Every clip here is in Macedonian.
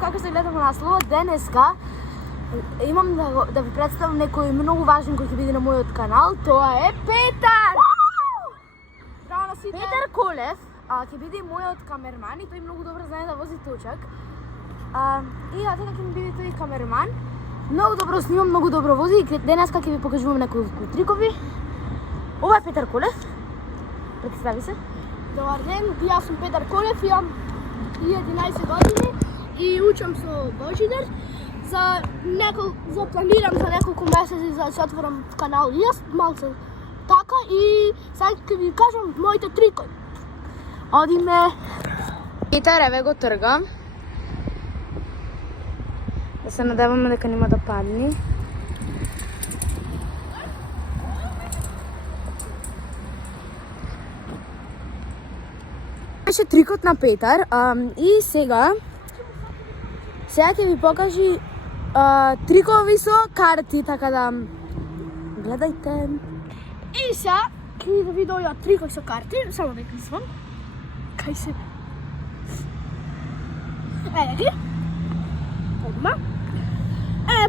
како се гледаме насловот, денеска имам да ви представам некој многу важен кој ќе биде на мојот канал. Тоа е Петар! Браво на сите! Петар Колев ќе биде мојот камерман и тој многу добро знае да вози точак. И така ќе ми биде тој камерман. Многу добро снима, многу добро вози и денеска ќе ви покажувам неколку трикови. Ова е Петар Колев. Представи се. Добар ден, јас сум Петар Колев, имам 11 години и учам со Божидар. Планирам за неколку месеци да се отворам канал јас, малце така и сега ќе ви кажам моите трикови. Одиме. Петар, еве го тргам. Да се надеваме дека нема да падне. Беше трикот на Петар и сега ќе ви покажи трикови со карти, така да гледајте. И сега ќе да ви дојдат трикови со карти, само да клисвам. Кај се? Еве ги. Одма.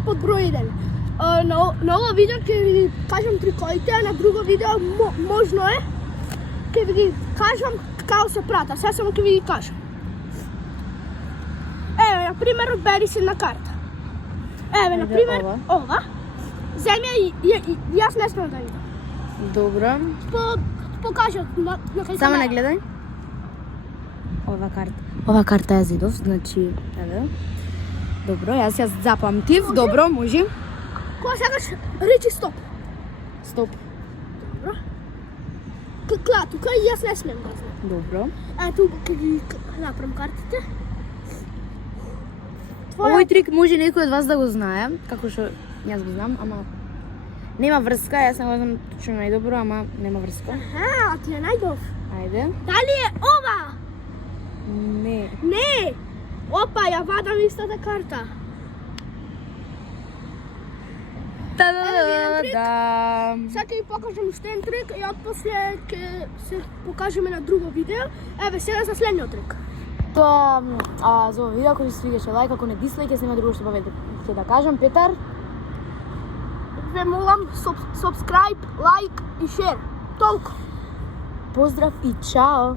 Под број 1. На ова видео ќе ви кажам триковите, а на друго видео можно е ќе ви ги кажам како се прата. Сега само ќе ви ги кажам. Еве, на пример, одбери се на карта. Еве, на пример, ова. Земја јас не смеам да видам. Добро. Покажат на кај. Само не гледај. Ова карта ја зидов, значи, еве. Добро, јас ја запамтив. Може? Добро, може. Кога сакаш, речи стоп. Стоп. Добро. Кла, тука јас не смеам да знам. Добро. Тука ќе ги направам картите. Овој трик може некој од вас да го знае, како што јас го знам, ама нема врска, јас не го знам точно најдобро, ама нема врска. Аха, ти е најдов. Ајде. Дали е ова? Не. Не! Опа, ја вадам истата карта. Да. Сега ќе ви покажам уште еден трик и отпосле ќе се покажеме на друго видео. Еве, сега за следниот трик. Тоа за ова видео, ако ви се свигаше лајк, ако не дислајк, ќе нема друго што ќе да кажам. Петар, ве молам, subscribe, лајк и шер. Толку. поздрав и чао!